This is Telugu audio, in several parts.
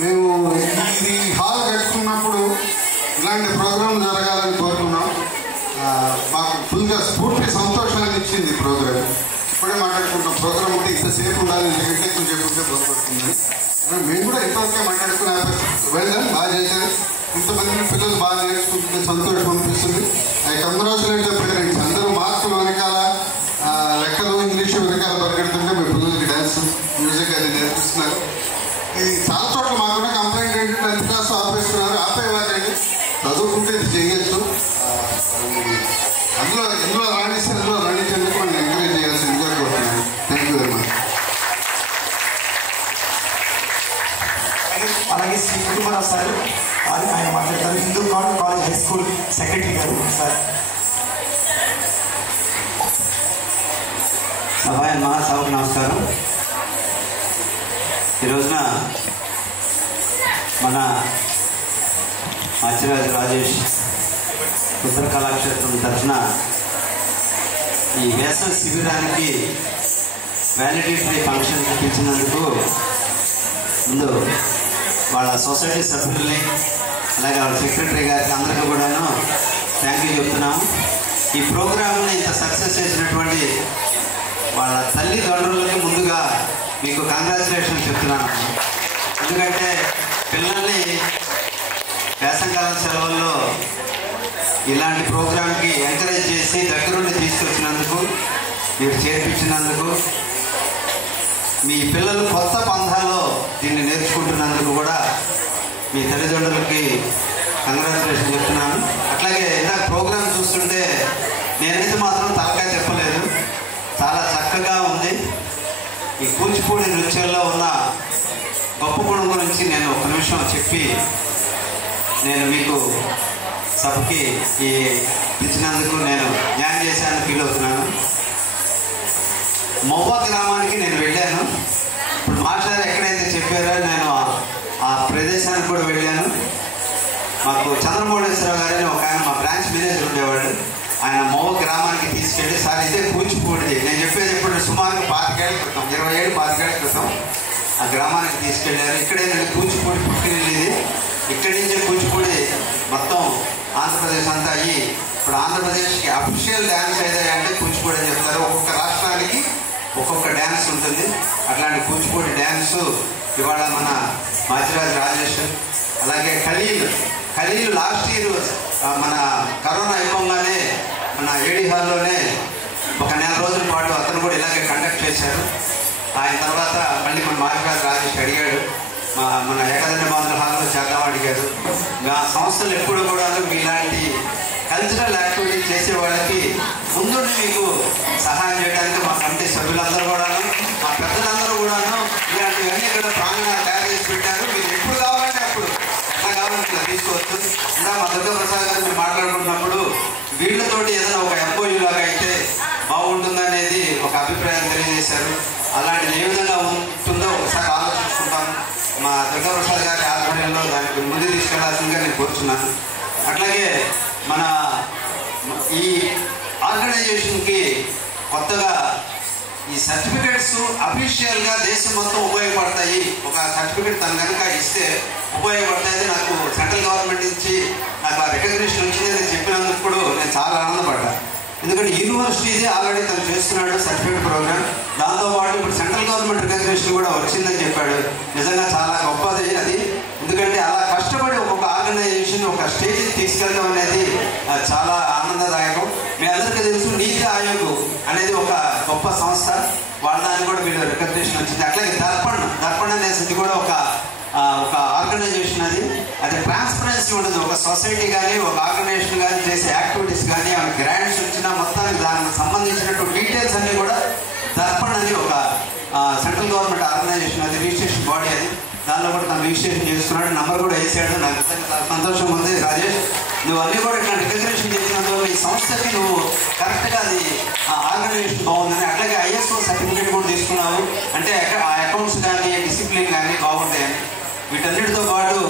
మేము ఇది హాల్ కట్టుకున్నప్పుడు ఇలాంటి ప్రోగ్రాం జరగాలని కోరుకున్నాం. మాకు ఫుల్గా స్ఫూర్తి సంతోషాన్ని ఇచ్చింది ప్రోగ్రాం. ఇప్పుడే మాట్లాడుకుంటాం ప్రోగ్రామ్ ఉంటే ఇంతసేపు ఉండాలి, ఇంతకంటే కొంచెం చెప్పుకుంటే బాగుపడుతుంది. మేము కూడా ఇంతవరకే మాట్లాడుకుని వెళ్ళాం, బాగా చేశారు. ఇంతమంది పిల్లలు బాగా నేర్చుకుంటుంటే సంతోషం అనిపిస్తుంది. Congratulate parents. అందరూ మార్కులు వెనకాల లెక్కలు ఇంగ్లీషు వెనకాల పరిగెడుతుంటే మీ పిల్లలకి డ్యాన్స్ మ్యూజిక్ అది నేర్పిస్తున్నారు. ఇది చాలా చోట్ల మాకున్న కంప్లైంట్ ఏంటంటే 10th క్లాస్ ఆపేస్తున్నారు. ఆపేవాకండి, చదువుకుంటే ఇది చేయొచ్చు. ఎందులో రాణిస్తే అందులో రాణించేందుకు మనం ఎంకరేజ్ చేయాల్సిందిగా కోరుతున్నాను. Thank you very much. అలాగే శ్రీ కుటుంబరావు సార్ ఆయన మాట్లాడతారు. Hindu college high school secretary గారు సార్. మహాసభకు నమస్కారం. ఈ రోజున మన మాచిరాజు రాజేష్ ఉత్తర కళాక్షేత్రం తరఫున ఈ వేసవి శిబిరానికి వ్యాలిటీ ఫ్రీ ఫంక్షన్ ఇప్పించినందుకు ముందు వాళ్ళ సొసైటీ సభ్యుల్ని అలాగే వాళ్ళ సెక్రటరీ గారికి అందరికీ కూడాను థ్యాంక్ యూ చెప్తున్నాము. ఈ ప్రోగ్రామ్ని ఇంత సక్సెస్ చేసినటువంటి వాళ్ళ తల్లిదండ్రులకి ముందుగా మీకు కంగ్రాచులేషన్ చెప్తున్నాను. ఎందుకంటే పిల్లల్ని వేసవికాలం సెలవుల్లో ఇలాంటి ప్రోగ్రాంకి ఎంకరేజ్ చేసి దగ్గరుండి తీసుకొచ్చినందుకు, మీరు చేర్పించినందుకు, మీ పిల్లలు కొత్త పంథాలో దీన్ని నేర్చుకుంటున్నందుకు కూడా మీ తల్లిదండ్రులకి కంగ్రాచులేషన్ చెప్తున్నాను. అట్లాగే ఇందాక ప్రోగ్రాం చూస్తుంటే నేనైతే మాత్రం తలకాయ చెప్పలేదు, చాలా చక్కగా ఉంది. ఈ కూచిపూడి నృత్యంలో ఉన్న గొప్ప గుణం గురించి నేను ఒక నిమిషం చెప్పి నేను మీకు సభకి ఇచ్చినందుకు నేను న్యాయం చేశానని ఫీల్ అవుతున్నాను. మొవ్వ గ్రామానికి నేను వెళ్ళాను. ఇప్పుడు మాస్టర్ ఎక్కడైతే చెప్పారో నేను ఆ ప్రదేశానికి కూడా వెళ్ళాను. మాకు చంద్రమౌళేశ్వరరావు గారిని ఒక ఆయన మా బ్రాంచ్ మేనేజర్ ఉండేవాడు. ఆయన మొవ్వ గ్రామానికి తీసుకెళ్ళి సార్ ఇదే కూచిపూడిది, నేను చెప్పేది ఇప్పుడు సుమారు 25 ఏళ్ల క్రితం, 27-25 ఏళ్ల క్రితం ఆ గ్రామానికి తీసుకెళ్ళారు. ఇక్కడే నేను కూచిపూడి పుట్టినది. ఇక్కడి నుంచే కూచిపూడి మొత్తం ఆంధ్రప్రదేశ్ అంతా అయ్యి ఇప్పుడు ఆంధ్రప్రదేశ్కి అఫీషియల్ డ్యాన్స్ ఏదైనా అంటే కూచిపూడి అని చెప్తారు. ఒక్కొక్క రాష్ట్రానికి ఒక్కొక్క డ్యాన్స్ ఉంటుంది. అట్లాంటి కూచిపూడి డ్యాన్సు ఇవాళ మన మాచిరాజు రాజేష్, అలాగే ఖలీల్ లాస్ట్ ఇయర్ మన కరోనా ఇవ్వగానే మన ఏడీ హాల్లోనే ఒక 4 రోజుల పాటు అతను కూడా ఇలాగే కండక్ట్ చేశారు. ఆయన తర్వాత మళ్ళీ మన మాచిరాజు రాజేష్ అడిగాడు, మన ఏకాదశ బాంధుల హాల్లో చేద్దాం అడిగారు. సంస్థలు ఎప్పుడు కూడా ఇలాంటి కల్చరల్ యాక్టివిటీ చేసే వాళ్ళకి ముందుండి మీకు సహాయం చేయడానికి మా కమిటీ సభ్యులందరూ కూడాను, మా పెద్దలందరూ కూడాను ఇలాంటివన్నీ కూడా ప్రాంగణాలు తయారు చేసి పెట్టారు. మీరు ఎప్పుడు కావాలంటే అప్పుడు ఎట్లా కావాలంటే ఇట్లా తీసుకోవచ్చు. ఇంకా మా దుర్గాప్రసాద్ గారు మీరు మాట్లాడుకుంటున్నప్పుడు వీళ్ళతోటి ఏదైనా ఒక ఎంఓయూ లాగా అయితే బాగుంటుందనేది ఒక అభిప్రాయం తెలియజేశారు. అలాంటిది ఏ విధంగా ఉంటుందో ఒకసారి ఆలోచించుకుంటాం. మా దుర్గాప్రసాద్ గారి ఆధ్వర్యంలో దానికి ముందు తీసుకెళ్లాల్సిందిగా నేను కోరుచున్నాను. అట్లాగే మన ఈ ఆర్గనైజేషన్కి కొత్తగా ఈ సర్టిఫికేట్స్ అఫీషియల్గా దేశం మొత్తం ఉపయోగపడతాయి. ఒక సర్టిఫికేట్ తను కనుక ఇస్తే ఉపయోగపడతాయి. నాకు సెంట్రల్ గవర్నమెంట్ నుంచి నాకు ఆ రికగ్నిషన్ వచ్చిందని చెప్పినందుకు కూడా నేను చాలా ఆనందపడ్డా. ఎందుకంటే యూనివర్సిటీది ఆల్రెడీ తను చేస్తున్నాడు సర్టిఫికేట్ ప్రోగ్రామ్. దాంతోపాటు ఇప్పుడు సెంట్రల్ గవర్నమెంట్ రికగ్నిషన్ కూడా వచ్చిందని చెప్పాడు. నిజంగా చాలా గొప్పది అది. ఎందుకంటే అలా కష్టపడి ఒక్కొక్క ఆర్గనైజేషన్ ఒక స్టేజ్కి తీసుకెళ్ళడం అనేది చాలా ఆనందదాయకం. మీ అందరికీ తెలుసు నీతి ఆయోగ్ అనేది ఒక గొప్ప సంస్థ, వాళ్ళ దానికి కూడా వీళ్ళు రికగ్నిషన్ వచ్చింది. అట్లాగే దర్పణ్ అనేసి కూడా ఒక ఆర్గనైజేషన్ అది ట్రాన్స్పరెన్సీ ఉండదు. ఒక సొసైటీ కానీ ఒక ఆర్గనైజేషన్ కానీ చేసే యాక్టివిటీస్ కానీ ఆమె గ్రాంట్స్ వచ్చినా మొత్తానికి దానికి సంబంధించినటువంటి డీటెయిల్స్ అన్నీ కూడా దర్పణ్ అని ఒక సెంట్రల్ గవర్నమెంట్ ఆర్గనైజేషన్, అది రిజిస్ట్రేషన్ బాడీ. అది దానిలో కూడా తను రిజిస్ట్రేషన్ చేసుకున్నాడు, నెంబర్ కూడా వేసాడు. నాకు సంతోషం ఉంది. రాజేష్, నువ్వు అన్నీ కూడా ఇట్లా రిజిస్ట్రేషన్ చేసినందుకు ఈ సంస్థకి నువ్వు కరెక్ట్గా అది ఆర్గనైజేషన్ బాగుందని. అట్లాగే ISO సర్టిఫికేట్ కూడా తీసుకున్నావు అంటే ఆ అకౌంట్స్ కానీ డిసిప్లిన్ కానీ బాగుంటాయని. వీటన్నిటితో పాటు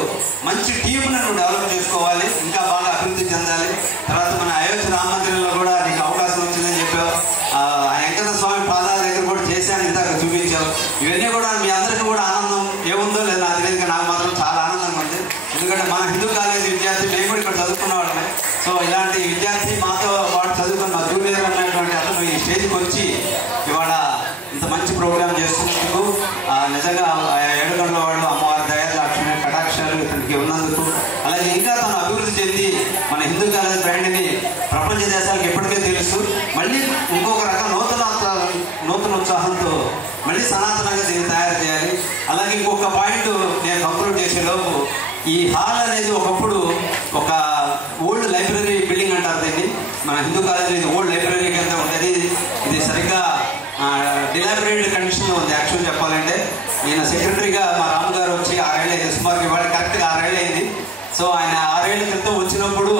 మంచి టీంను నువ్వు డెవలప్ చేసుకోవాలి, ఇంకా బాగా అభివృద్ధి చెందాలి. తర్వాత మన అయోధ్య రామ మందిరంలో కూడా నీకు అవకాశం వచ్చిందని చెప్పావు. ఆ వెంకట స్వామి పాదాల దగ్గర కూడా చేశాను, ఇందాక చూపించావు. ఇవన్నీ కూడా మీ అందరికీ కూడా ఆనందం ఏముందో లేదు నాకు తెలియదు, నాకు మాత్రం చాలా ఆనందంగా ఉంది. ఎందుకంటే మన హిందూ కాలేజీ విద్యార్థి మేము కూడా ఇక్కడ చదువుకున్న వాళ్ళమే. సో ఇలాంటి విద్యార్థి మాతో వాడు చదువుకున్న మా జూనియర్ అన్నటువంటి అతను ఈ స్టేజ్కి వచ్చి ఇవాళ ఇంత మంచి ప్రోగ్రాం చేస్తున్నందుకు నిజంగా ఏడుగండ్ల వాడు అమ్మవారి దయాదాక్షిణ్య కటాక్షాలు ఇతనికి ఉన్నందుకు, అలాగే ఇంకా తను అభివృద్ధి చెంది మన హిందూ కాలేజ్ బ్రాండ్ని ప్రపంచ దేశాలకు ఎప్పటికే తెలుసు, మళ్ళీ ఇంకొక రకం నూతన ఉత్సాహంతో మళ్ళీ సనాతనంగా దీన్ని తయారు చేయాలి. అలాగే ఇంకొక పాయింట్ నేను కంక్లూడ్ చేసేలోపు, ఈ హాల్ అనేది ఒకప్పుడు ఒక ఓల్డ్ లైబ్రరీ బిల్డింగ్ అంటారు దీన్ని. మన హిందూ కాలేజీలో ఇది ఓల్డ్ లైబ్రరీ కింద ఉండేది. ఇది సరిగ్గా డిలాబరేటెడ్ కండిషన్లో ఉంది. యాక్చువల్ చెప్పాలంటే ఈయన సెక్రటరీగా మా రాము గారు వచ్చి 6 ఏళ్ళు అయింది, సుమారు ఇవాళ కరెక్ట్గా 6 ఏళ్ళు అయింది. సో ఆయన 6 ఏళ్ల క్రితం వచ్చినప్పుడు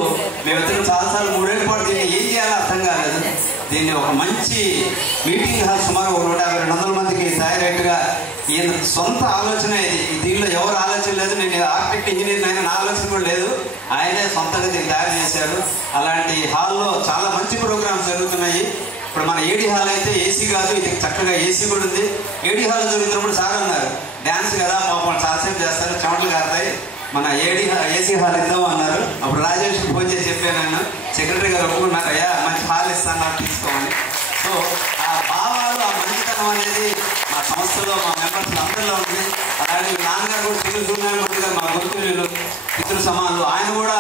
మేమిద్దరం చాలాసార్లు 3 ఏళ్ళ పాటు దీన్ని ఏం చేయాలో అర్థం కాలేదు. దీన్ని ఒక మంచి మీటింగ్ హాల్ సుమారు 150-200 మందికి తయారైనట్టుగా ఈయన సొంత ఆలోచన ఇది. దీనిలో ఎవరు ఆలోచన లేదు, నేను ఆర్కిటెక్ట్ ఇంజనీర్ అయినా నా ఆలోచన కూడా లేదు, ఆయనే సొంతంగా దీన్ని తయారు చేశారు. అలాంటి హాల్లో చాలా మంచి ప్రోగ్రామ్స్ జరుగుతున్నాయి. ఇప్పుడు మన ఏడి హాల్ అయితే ఏసీ కాదు, ఇది చక్కగా ఏసీ కూడా ఉంది. ఏడి హాల్ జరుగుతున్నప్పుడు సార్ అన్నారు డ్యాన్స్ కదా పాపం చాలాసేపు చేస్తారు, చెమటలు కారుతాయి, మన ఏసీ హాల్ ఇద్దాం అన్నారు. అప్పుడు రాజేష్ ఫోన్ చేసి చెప్పాను, నేను సెక్రటరీ గారు ఒప్పుకున్నారు, అయ్యా మంచి హాల్ ఇస్తాను నాకు తీసుకోమని. సో ఆ భావాలు, ఆ మంచితనం అనేది మా సంస్థలో మా మెంబర్స్ అందరిలో ఉంది. అలాగే నాన్నగారు కూడా సూర్యనారాయణ గారు మా గురుతులు పితృ సమానులు, ఆయన కూడా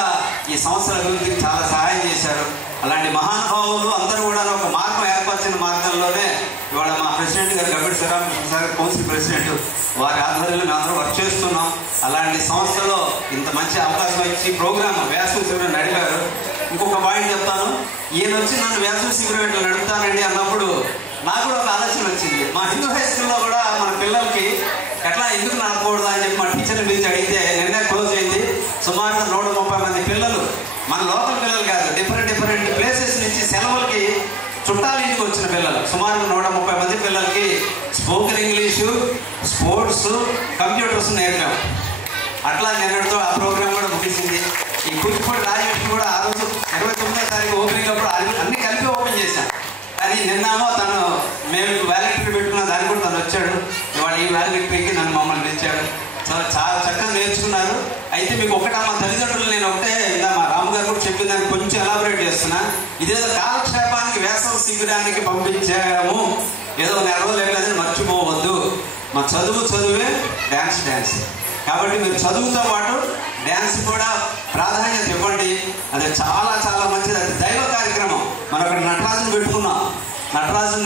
ఈ సంస్థల అభివృద్ధికి చాలా సహాయం చేశారు. అలాంటి మహానుభావులు అందరూ కూడా ఒక మార్గం ఏర్పరిచిన మార్గంలోనే ఇవాళ మా ప్రెసిడెంట్ గారు గబ్బడి శ్రీరామకృష్ణ సార్ కౌన్సిల్ ప్రెసిడెంట్, వారి ఆధ్వర్యంలో మేము అందరూ వర్క్ చేస్తున్నాం. అలాంటి సంస్థలో ఇంత మంచి అవకాశం ఇచ్చి ప్రోగ్రామ్ వేసవి శిబిరం నడిపారు. ఇంకొక పాయింట్ చెప్తాను, ఈయన వచ్చి నన్ను వేసవి శిబిరం ఇట్లా నడుపుతానండి అన్నప్పుడు నాకు కూడా ఒక ఆలోచన వచ్చింది. మా హిందూ హై స్కూల్లో కూడా మన పిల్లలకి ఎట్లా ఎందుకు నడపకూడదు అని చెప్పి మా టీచర్ని పిలిచి అడిగితే నిన్న క్లోజ్ అయింది. సుమారుగా 130 మంది పిల్లలు, మన లోకల్ పిల్లలు కాదు, డిఫరెంట్ ప్లేసెస్ నుంచి సెలవులకి చుట్టాల ఇంటికి వచ్చిన పిల్లలు సుమారు 130 మంది పిల్లలకి స్పోకెన్ ఇంగ్లీషు, స్పోర్ట్స్, కంప్యూటర్స్ నేర్పాం. అట్లా నిన్నటితో ఆ ప్రోగ్రామ్ కూడా ముగిసింది. ఈ కూచిపూడి రాజేష్ కూడా ఆ రోజు 29వ తారీఖు ఓపెనింగ్ అప్పుడు అన్ని కలిపి ఓపెన్ చేశాం. కానీ నిన్నామో తను మేము వ్యాలంటరీ పెట్టుకున్న దాన్ని కూడా తను వచ్చాడు. ఇవాళ ఈ వ్యాలంటరీకి నన్ను మమ్మల్ని పిలిచాడు. చాలా చక్కగా నేర్చుకున్నారు. అయితే మీకు ఒకటమ్మా తల్లిదండ్రులు నేను ఒకటే మా రాము గారు కూడా చెప్పిన దాన్ని కొంచెం ఎలాబరేట్ చేస్తున్నా. ఇదేదో కాలక్షేపానికి వేసవి శిబిరానికి పంపించాము, ఏదో నెల రోజులు లేదని మర్చిపోవద్దు. మా చదువే డ్యాన్స్. కాబట్టి మీరు చదువుతో పాటు డ్యాన్స్ కూడా ప్రాధాన్యత ఇవ్వండి. అది చాలా చాలా మంచిది. అది దైవ కార్యక్రమం. మనం అక్కడ నటరాజుని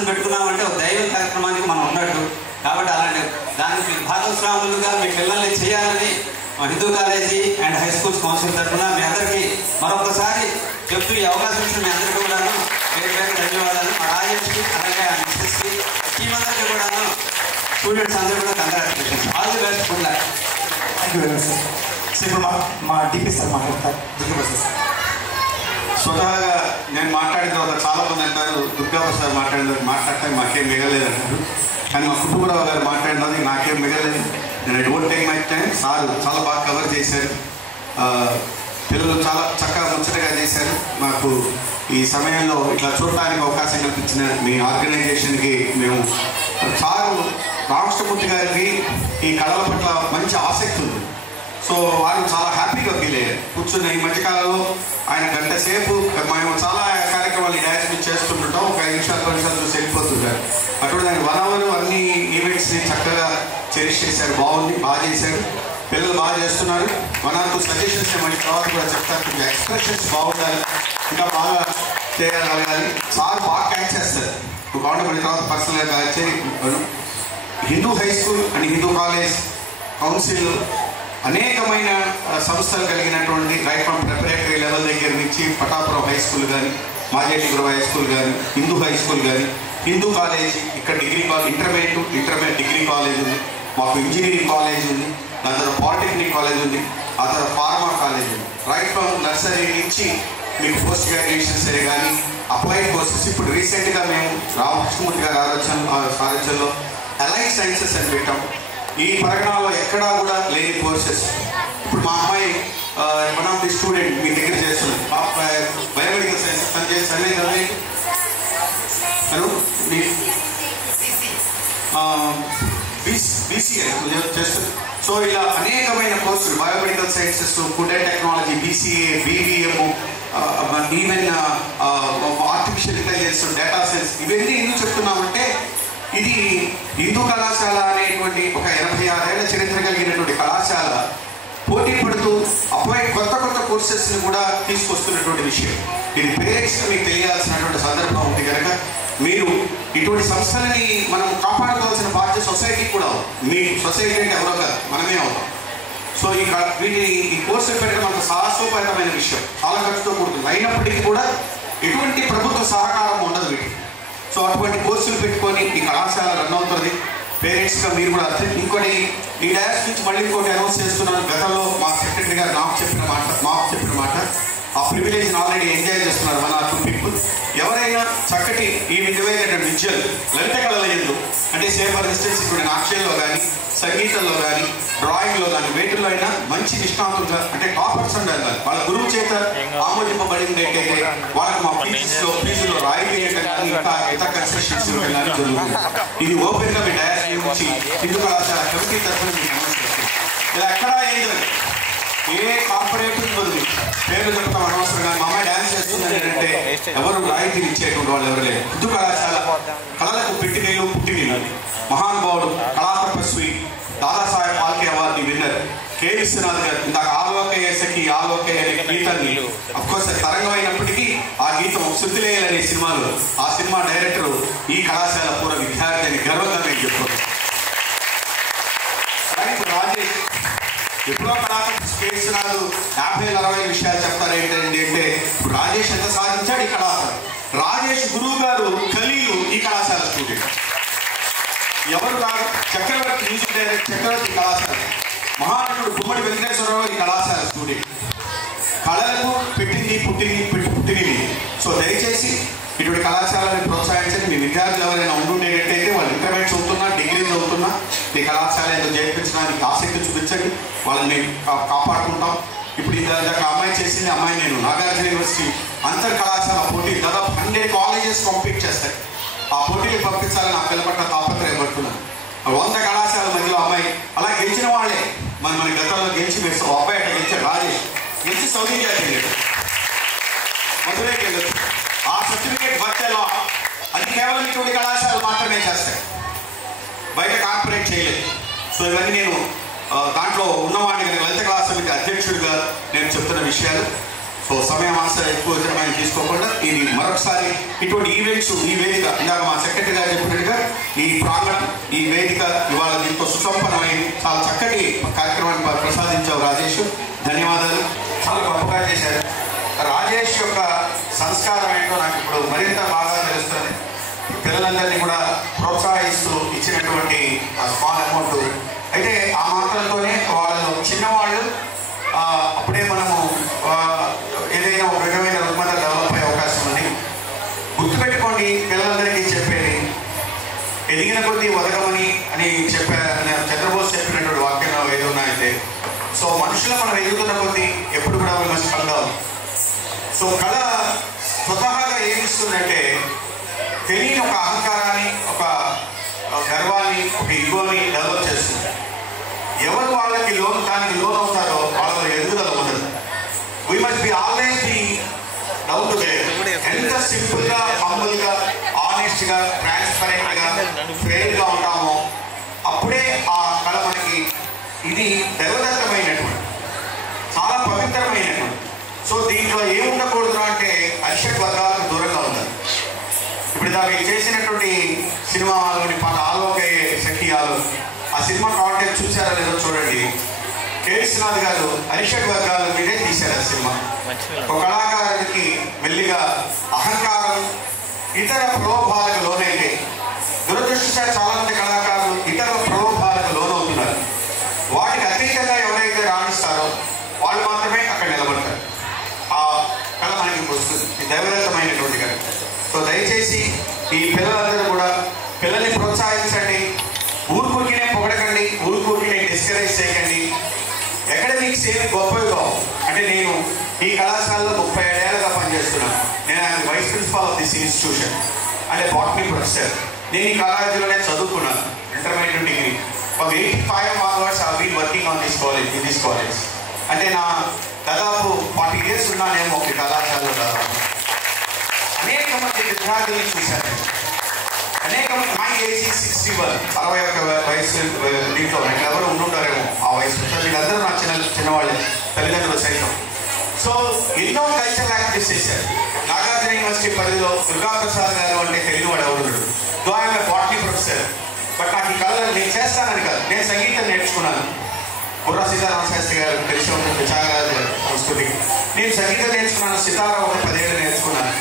పెట్టుకున్నామంటే ఒక దైవ కార్యక్రమానికి మనం ఉన్నట్టు. కాబట్టి అలాంటి దానికి భాగస్వాములుగా మీ పిల్లల్ని చేయాలని మా Hindu college and high schools council తరఫున మీ అందరికీ మరొకసారి చెప్తూ ఈ అవకాశం ఇచ్చిన మీ అందరికీ కూడాను పేరు ధన్యవాదాలు. మా రాజేష్కి అలాగే మిస్సెస్కి టీమ్ అందరికీ కూడాను, స్టూడెంట్స్ అందరూ కూడా congratulations. All the best. Good luck. Thank you very much sir. So ఇప్పుడు మా డిపి సార్ మాట్లాడతారు. దుర్గాప్రసాద్ సార్. స్వతహాగా నేను మాట్లాడిన తర్వాత చాలా మంది అంటారు దుర్గాప్రసాద్ మాట్లాడటానికి మాకేం మిగలేదంటారు. కానీ మా కుటుంబరావు గారు మాట్లాడినది నాకేం మిగలేదు. నేను don't take my time. Sir చాలా బాగా కవర్ చేశారు. పిల్లలు చాలా చక్కగా ముచ్చటగా చేశారు. మాకు ఈ సమయంలో ఇట్లా చూడటానికి అవకాశం కల్పించిన మీ ఆర్గనైజేషన్కి మేము, సారు రామకృష్ణమూర్తి గారికి ఈ కళల పట్ల మంచి ఆసక్తి ఉంది. సో వారు చాలా హ్యాపీగా ఫీల్ అయ్యారు. కూర్చున్న ఈ మధ్యకాలంలో ఆయన గంట సేపు మేము చాలా కార్యక్రమాలు డ్యాన్స్ మీద చేస్తుంటాం, ఒక 5 నిమిషాలు 10 నిమిషాలు చూసి వెళ్ళిపోతుంటారు. అటువంటి ఆయన 1 hour అన్ని ఈవెంట్స్ని చక్కగా చెరిష్ చేశారు. బాగా చేశారు. పిల్లలు బాగా చేస్తున్నారు. 1 or 2 సజెషన్స్ మళ్ళీ తర్వాత కూడా చెప్తారు. కొంచెం ఎక్స్ప్రెషన్స్ బాగుండాలి, ఇంకా బాగా చేయగలగాలి. సార్ బాగా క్యాచ్ చేస్తారు. బాగుంటే మళ్ళీ తర్వాత పర్సనల్గా క్యాచ్ చేయి. Hindu high school and Hindu college council అనేకమైన సంస్థలు కలిగినటువంటి రైట్ ఫ్రమ్ ప్రిపరేటరీ లెవెల్ దగ్గర నుంచి పటాపురం హై స్కూల్ కానీ, మాజేటిగురు హై స్కూల్ కానీ, హిందూ హై స్కూల్ కానీ, హిందూ కాలేజ్, ఇక్కడ ఇంటర్మీడియట్ డిగ్రీ కాలేజ్ ఉంది, మాకు ఇంజనీరింగ్ కాలేజ్ ఉంది, దాని తర్వాత పాలిటెక్నిక్ కాలేజ్ ఉంది, ఆ తర్వాత ఫార్మా కాలేజ్ ఉంది. రైట్ ఫ్రమ్ నర్సరీ నుంచి మీకు పోస్ట్ గ్రాడ్యుయేషన్ సరే కానీ అప్లైడ్ కోర్సెస్. ఇప్పుడు రీసెంట్గా మేము రామకృష్ణమూర్తి గారి సారథ్యంలో అలైడ్ సైన్సెస్ అని పెట్టాం. ఈ పరిగణాల్లో ఎక్కడా కూడా లేని కోర్సెస్. ఇప్పుడు మా అమ్మాయి వన్ ఆఫ్ ది స్టూడెంట్ మీ దగ్గర చేస్తుంది బయోమెడికల్ సైన్స్. తను చేసి చదివేది BCA చేస్తుంది. సో ఇలా అనేకమైన కోర్సులు, biomedical sciences, food and technology, BCA, BBM, even artificial intelligence, data science, ఇవన్నీ ఎందుకు చెప్తున్నామంటే ఇది హిందూ కళాశాల అనేటువంటి ఒక 86 ఏళ్ల చరిత్ర కలిగినటువంటి కళాశాల పోటీ పడుతూ కొత్త కోర్సెస్ని కూడా తీసుకొస్తున్నటువంటి విషయం. ఇది పేరెంట్స్కి మీకు తెలియాల్సినటువంటి సందర్భం ఉంది కనుక మీరు ఇటువంటి సంస్థలని మనం కాపాడుకోవాల్సిన బాధ్యత సొసైటీకి కూడా ఉంది. మీకు సొసైటీ అంటే ఎవరో కాదు, మనమే అవుతాం. సో ఈ కోర్సులు పెట్టడం అంత సాహసోపేతమైన విషయం, చాలా ఖర్చుతో కూడుతుంది. అయినప్పటికీ కూడా ఎటువంటి ప్రభుత్వ సహకారం ఉండదు వీటికి. సో అటువంటి కోర్సులు పెట్టుకొని ఈ కళాశాల రన్ అవుతుంది. పేరెంట్స్గా మీరు కూడా అర్థం. ఇంకోటి ఈ డయాస్ నుంచి మళ్ళీ ఇంకోటి అనౌన్స్ చేస్తున్నాను. గతంలో మా సెక్రటరీ గారు మాకు చెప్పిన మాట ఆ ప్రివిలేజ్ని ఆల్రెడీ ఎంజాయ్ చేస్తున్నారు 1 or 2 పీపుల్. ఎవరైనా చక్కటి ఈ విధమైనటువంటి విద్యలు లలిత కళల ఎందు, అంటే సే ఫర్ ఇన్స్టెన్స్ ఇప్పుడు నాట్యంలో కానీ, సంగీతంలో కానీ, డ్రాయింగ్లో కానీ, వేటిల్లో అయినా మంచి నిష్ణాతులుగా, అంటే టాపర్స్ ఉండాలి. వాళ్ళ గురువు చేత ఆమోదింపబడిందైతే వాళ్ళకి మా ఫీజులో రాయితీ కానీ, ఇంకా ఇతర కన్సెషన్స్ కానీ జరుగుతుంది. ఇది ఓపెన్గా మీ డయాస్ నుంచి హిందూ కళాశాల కమిటీ తరఫున మీకు అనౌన్స్ చేస్తుంది. ఇలా ఎక్కడా ఏంటంటే ఏ కార్పొరేటివ్ బదులు పేర్లు చెప్తాం అనవసరంగా. మా అమ్మాయి డ్యాన్స్ చేస్తుంది అంటే ఎవరు రాయితీలు ఇచ్చేటువంటి వాళ్ళు ఎవరు లేరు. హిందూ కళాశాల కళలకు పెట్టినీళ్ళు పుట్టినీళ్ళు. మహానుభావుడు, కళాతపస్వి, Dadasaheb Phalke award winner K. Viswanath garu ఇందాక ఆలోకే అనే గీతాన్ని అఫ్కోర్స్ తరంగమైనప్పటికీ ఆ గీతం శృతిలేయల్ అనే సినిమాలో ఆ సినిమా డైరెక్టర్ ఈ కళాశాల పూర్వ విద్యార్థి అని గర్వంగా నేను చెప్తున్నాను. రాజేష్ ఎప్పుడో కళాకారు కె. విశ్వనాథ్ 50-60 విషయాలు చెప్తారు. ఏంటండి అంటే రాజేష్ ఎంత సాధించాడు ఈ కళాశాల. రాజేష్ గురువు గారు ఖలీలు ఈ కళాశాల స్టూడెంట్. ఎవరు కాదు, చక్రవర్తి మ్యూజిక్ డైరెక్టర్ చక్రవర్తి కళాశాల. మహానటుడు గుమ్మడి వెంకటేశ్వరరావు ఈ కళాశాల స్టూడెంట్. కళలకు పెట్టింది పుట్టింది. సో దయచేసి ఇటువంటి కళాశాలని ప్రోత్సహించండి. మీ విద్యార్థులు ఎవరైనా ఉండుండేటట్టయితే వాళ్ళు ఇంటర్మీడియట్ చదువుతున్నా, డిగ్రీ చదువుతున్నా మీ కళాశాల ఏదో చేర్పించడానికి ఆసక్తి చూపించండి. వాళ్ళని కాపాడుకుంటాం. ఇప్పుడు ఇందాక అమ్మాయి చేసింది, అమ్మాయి నేను నాగార్జున యూనివర్సిటీ అంతర్ కళాశాల పోటీ దాదాపు 100 కాలేజెస్ కంపీట్ చేస్తాయి. ఆ పోటీలు పంపించాలని ఆ పిల్లపట్ల తాపత్రయపడుతున్నాను. 100 కళాశాల మధ్యలో అమ్మాయి అలా గెలిచిన వాళ్ళే. మన గతంలో గెలిచి వేస్తాం. అబ్బాయి అట్లా గెలిచాడు, రాజేష్ గెలిచి సౌత్ ఇండియాకి వెళ్ళాడు, మధురైకి వెళ్ళొచ్చు. ఆ సర్టిఫికేట్ వచ్చేలా అది కేవలం ఇటువంటి కళాశాలలు మాత్రమే చేస్తాయి, బయట కార్పొరేట్ చేయలేదు. సో ఇవన్నీ నేను దాంట్లో ఉన్నవాడిని కనుక లలిత కళా సమితి అధ్యక్షుడిగా నేను చెప్తున్న విషయాలు. సో సమయం ఆన్సర్ ఎక్కువ జనమైన తీసుకోకుండా ఇది మరొకసారి ఇటువంటి ఈవెంట్స్, ఈ వేదిక ఇందాక మా సెక్రటరీ గారు చెప్పినట్టుగా ఈ ప్రాంగణం, ఈ వేదిక ఇవాళ దీంతో సుసంపన్నమైంది. చాలా చక్కటి కార్యక్రమాన్ని ప్రసాదించావు రాజేష్, ధన్యవాదాలు. చాలా గొప్పగా చేశారు. రాజేష్ యొక్క సంస్కారం ఏంటో నాకు ఇప్పుడు మరింత బాగా తెలుస్తుంది. పిల్లలందరినీ కూడా ప్రోత్సహిస్తూ ఇచ్చినటువంటి ఆ స్మాల్ అమౌంట్ అయితే ఆ మాత్రంతోనే వాళ్ళు చిన్నవాళ్ళు అప్పుడే మనము ఏదైనా ఒక విధమైన రుగ్మత డెవలప్ అయ్యే అవకాశం ఉంది. గుర్తుపెట్టుకోండి, పిల్లలందరికీ చెప్పేది ఎదిగిన కొద్దీ వదగమని అని చంద్రబోస్ చెప్పినటువంటి వాక్యంలో ఏది ఉన్నాయంటే, సో మనుషులు మనం ఎదుగుతున్న కొద్దీ ఎప్పుడు కూడా వాళ్ళు మస్ట్ కలగాలి. సో కళ స్వతహాగా ఏమిస్తుందంటే తెలియని ఒక అహంకారాన్ని, ఒక గర్వాన్ని, ఒక ఈగోని డెవలప్ చేస్తుంది. ఎవరు వాళ్ళకి దానికి లోన్ అవుతారో వాళ్ళ ఎదుగుదల ఉండదు. We must be always be down to their. ఎంత సింపుల్గా, హంబుల్గా, ఆనెస్ట్గా, ట్రాన్స్పరెంట్గా, ఫెయిర్గా ఉంటామో అప్పుడే ఆ కళ మనకి ఇది దైవదత్తమైనటువంటి, చాలా పవిత్రమైనటువంటి. సో దీంట్లో ఏముండకూడదు అంటే అరిషడ్ వర్గాలకు దూరంగా ఉండాలి. ఇప్పుడు దానికి చేసినటువంటి సినిమాలోని పాట ఆలోకే శక్తి ఆ సినిమా కాంటెంట్ చూసారా లేదో చూడండి. కె. విశ్వనాథ్ గారు అరిషడ్ వర్గాల మీదే తీశారు ఆ సినిమా. ఒక కళాకారుడికి మెల్లిగా అహంకారం, ఇతర ప్రలోభాలకు లోనైతే, దురదృష్టంగా చాలా మంది కళాకారులు ఇతర ప్రలోభాలకు లోనవుతున్నారు. వాటికి అతీతంగా ఎవరైతే రాణిస్తారో వాళ్ళు మాత్రమే అక్కడ నిలబడతారు. ఆ కళ మనకి వస్తుంది, ఈ దైవదత్తమైనటువంటి కళ. సో దయచేసి ఈ పిల్లలందరూ కూడా పిల్లల్ని ప్రోత్సహించండి. ఊరుకూరికినే పొగడకండి, ఊరుకూరికినే డిస్కరేజ్ చేయకండి. అకాడమిక్స్ ఏమి గొప్పవి కావు. అంటే నేను ఈ కళాశాలలో 37 ఏళ్ళగా పనిచేస్తున్నాను. నేను vice principal of this institution, అంటే బాటనీ ప్రొఫెసర్. నేను ఈ కాలేజీలోనే చదువుకున్నాను, ఇంటర్మీడియట్ డిగ్రీ. కాలేజ్. అంటే నా దాదాపు 40 years ఉన్నానేమో ఈ కళాశాలలో. దాదాపు అనేక మంది విద్యార్థులను చూశాను. అనేక మంది మై ఏజ్ 61, 61 వయసు దీంట్లో ఎవరు ఉండుంటారేమో ఆ వయసు. వీళ్ళందరూ నా చిన్నవాళ్ళే, తల్లిదండ్రులు సైతం. సో ఎన్నో కల్చరల్ యాక్టివిటీస్ చేశారు. నాగార్జున యూనివర్సిటీ పరిధిలో దుర్గాప్రసాద్ గారు అంటే తెలియని వాడు ఎవరు. ఆయన బాటనీ ప్రొఫెసర్. బట్ నాకు ఈ కళలు నేను చేస్తానని కాదు, నేను సంగీతం నేర్చుకున్నాను. బుర్రా సీతారామ శాస్త్రి గారు తెలిసి ఉంటుంది, త్యాగరాజు సంస్కృతి. నేను సంగీతం నేర్చుకున్నాను, సితారా ఒక 10 ఏళ్ళు నేర్చుకున్నాను.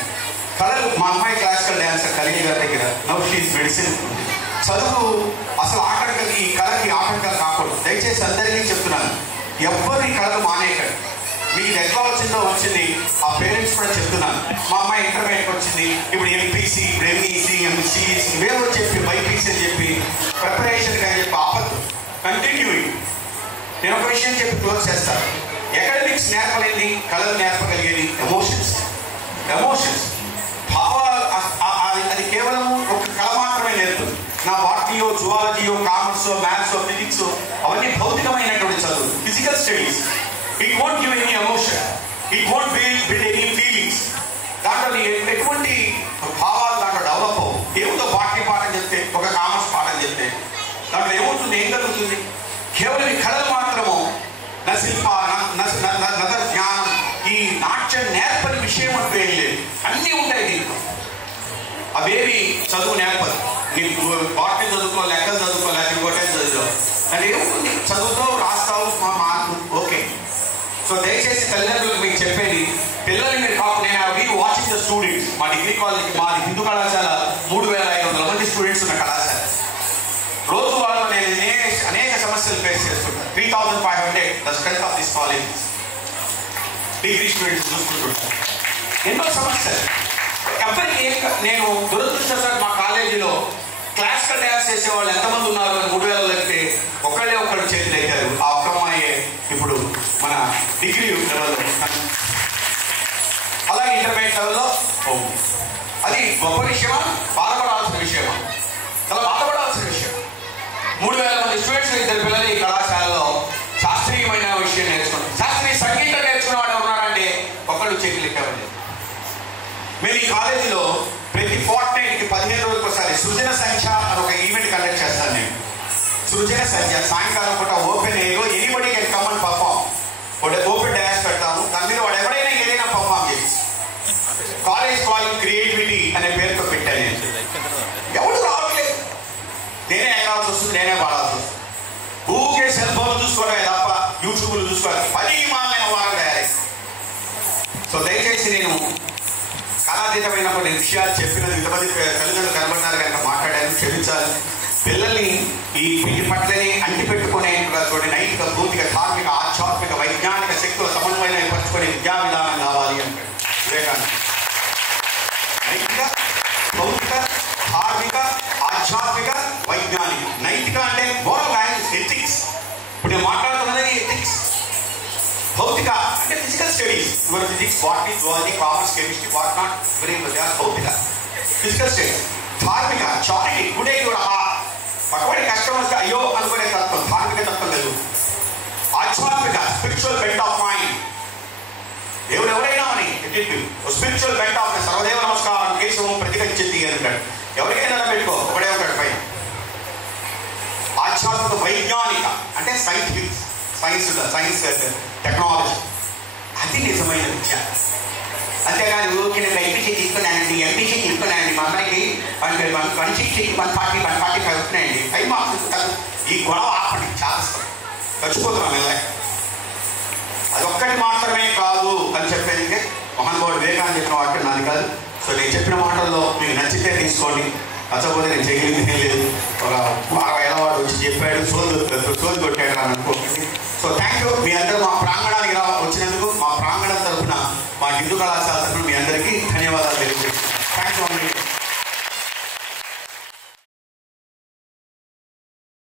కళలు మా అమ్మాయి క్లాసికల్ డాన్సర్ ఖలీల్ గారి దగ్గర, నౌ షీ ఈజ్ మెడిసిన్. చదువు అసలు ఆటంకాలు, ఈ కళకి ఆటంకాలు కాకూడదు. దయచేసి అందరికీ చెప్తున్నాను, ఎవ్వరు ఈ కళలు మానేయకండి. మీకు ఎట్లా వచ్చిందో వచ్చింది. ఆ పేరెంట్స్ కూడా చెప్తున్నాను. మా అమ్మాయి ఇంటర్మీడియట్కి వచ్చింది, ఇప్పుడు ఎంపీసీ, ఇప్పుడు ఎంఈసీ, ఎంసీఈసీ ఇవేవో చెప్పి బైపీసీ అని చెప్పి ప్రిపరేషన్కి అని చెప్పి ఆపద్దు. కంటిన్యూయింగ్. నేను ఒక విషయం చెప్పి క్లోజ్ చేస్తాను. అకాడమిక్స్ నేర్పలేని కళలు నేర్పగలిగేది ఎమోషన్స్. అది కేవలం ఒక కళ మాత్రమే నేర్పుతుంది. నా బాటనీయో, జువాలజీయో, కామర్సో, మ్యాథ్సో, ఫిజిక్స్ అవన్నీ భౌతికమైనటువంటి చదువు, physical studies. It won't give any emotion, it won't build any feelings. దాంట్లో ఎటువంటి భావాలు దాంట్లో డెవలప్ అవ్వవు. ఏముందో బాటనీ పాఠం చెప్తే, ఒక కామర్స్ పాఠం చెప్తే దాంట్లో ఏమవుతుంది, ఏం కలుగుతుంది? కేవలం ఈ కళలు మాత్రము నా శిల్ప, నద జ్ఞానం, ఈ నాట్యం నేర్పని విషయం అంటూ ఏం లేదు. అన్నీ ఉంటాయి దీంట్లో. అవేవి చదువు నేర్పదు. నీకు బాటనీ చదువుకో, లెక్కలు చదువుకో, లేకపోతే ఇంకోటే చదువుకో, అది ఏముంటుంది? చదువుతో రాస్తావు, మా మార్కు ఓకే. సో దయచేసి తల్లిదండ్రులకు మీకు చెప్పేది, పిల్లల్ని మీరు నేను వాచింగ్ ద స్టూడెంట్స్. మా డిగ్రీ కాలేజ్, మాది హిందూ కళాశాల 3500 మంది స్టూడెంట్స్ ఉన్న కళాశాల. రోజు వాళ్ళు నేను అనేక సమస్యలు ఫేస్ చేస్తుంటాను. 3500 the strength of this college. Degree students చూసుకుంటుంటాను. ఎన్నో సమస్యలు. ఎవరికి నేను దురదృష్టవశాత్తు మా కాలేజీలో క్లాసికల్ డ్యాన్స్ చేసే వాళ్ళు ఎంతమంది ఉన్నారు అని 3000 లెక్కితే ఒకళ్ళు చేతులు ఎక్కారు. ఆ ఒక్క అమ్మాయి ఇప్పుడు మన డిగ్రీ లెవెల్లో, అలాగే ఇంటర్మీడియట్ లెవెల్లో. అది గొప్ప విషయమా, బాధపడాల్సిన విషయమా? చాలా బాధపడాల్సిన విషయం. 3000 మంది స్టూడెంట్స్, 2 పిల్లలు ఈ కళాశాలలో శాస్త్రీయమైన విషయం నేర్చుకుంటారు. శాస్త్రీయ సంగీతం నేర్చుకున్న వాడు ఉన్నారంటే ఒకళ్ళు చేతులు ఎక్కారండి. మీరు ఈ కాలేజీలో ప్రతి ఫోర్ట్నైట్కి 15 రోజులకు ఒకసారి సృజన సంఖ్య అని ఒక ఈవెంట్ కండక్ట్ చేస్తాను నేను. సృజన సంఖ్య సాయంకాలం పూట ఓపెన్ ఎయిర్లో anybody can come and perform. Open dance పెడతాము, దాని మీద వాడు ఎవరైనా ఏదైనా పర్ఫామ్ చేసి కాలేజ్ కాలింగ్ క్రియేటివిటీ అనే పేరుతో పెట్టాను నేను. ఎవరు రావట్లేదు, నేనే ఎగరాల్సి వస్తుంది, నేనే పాడాల్సి వస్తుంది. ఊకే సెల్ ఫోన్ చూసుకోవడమే తప్ప యూట్యూబ్లు చూసుకోవాలి. 10 మాలైన వారం తయారై. సో దయచేసి నేను కళాతీతమైన కొన్ని విషయాలు చెప్పినది ఇంతమంది తల్లిదండ్రులు కనబడినారు కనుక మాట్లాడాను, క్షమించాలి. పిల్లల్ని ఈ వీటి పట్లని అంటిపెట్టుకునే చూడండి, నైతిక, భౌతిక, ధార్మిక, ఆధ్యాత్మిక, వైజ్ఞానిక శక్తుల సమన్వయం ఏర్పరచుకునే విద్యా విధానం కావాలి అంటాడు వివేకానంద. నైతిక, భౌతిక, ధార్మిక, ఆధ్యాత్మిక, వైజ్ఞానిక. నైతిక అంటే మోరల్ వాల్యూస్, ఎథిక్స్. ఇప్పుడు నేను మాట్లాడుతున్నది ఎథిక్స్. భౌతిక అంటే physical studies, your physics, botany, zoology, commerce, chemistry, what not, very భౌతిక ఫిజికల్ స్టడీస్. ధార్మిక, charity, good a your heart. పక్కబడి కష్టం వస్తే అయ్యో అనుకునే తత్వం, ధార్మిక తత్వం లేదు. ఆధ్యాత్మిక, స్పిరిచువల్ బెంట్ ఆఫ్ మైండ్. దేవుడు ఎవరైనా అని స్పిరిచువల్ బెంట్ ఆఫ్ సర్వదేవ నమస్కారం కేశవం ప్రతిగచ్చింది అంటాడు. ఎవరికైనా పెట్టుకో, ఒకడే ఉంటాడు పైన. ఆధ్యాత్మిక, వైజ్ఞానిక అంటే సైంటిఫిక్, సైన్స్ టెక్నాలజీ. అది నిజమైన విద్య. అంతేగాని ఊరికి నేను ఎంపీసీ తీసుకున్నానండి, మా అమ్మాయికి 160, 140, 145 వస్తున్నాయండి, 5 మార్క్స్. ఈ గొడవ ఆపండి, చాలా చచ్చిపోతున్నాం ఇలా. అదొక్కటి మాత్రమే కాదు అని చెప్పేది మహానుభావుడు వివేకానంద చెప్పిన వాటి నాది కాదు. సో నేను చెప్పిన మాటల్లో మీకు నచ్చితే తీసుకోండి, నచ్చకపోతే నేను చేయగలిగింది లేదు. ఒక 60 వాడు వచ్చి చెప్పాడు, సోది కొట్టాడు అని అనుకోండి. So thank you. మీ అందరూ మా ప్రాంగణానికి వచ్చినందుకు, మా ప్రాంగణం తరఫున, మా హిందూ కళాశాల తరఫున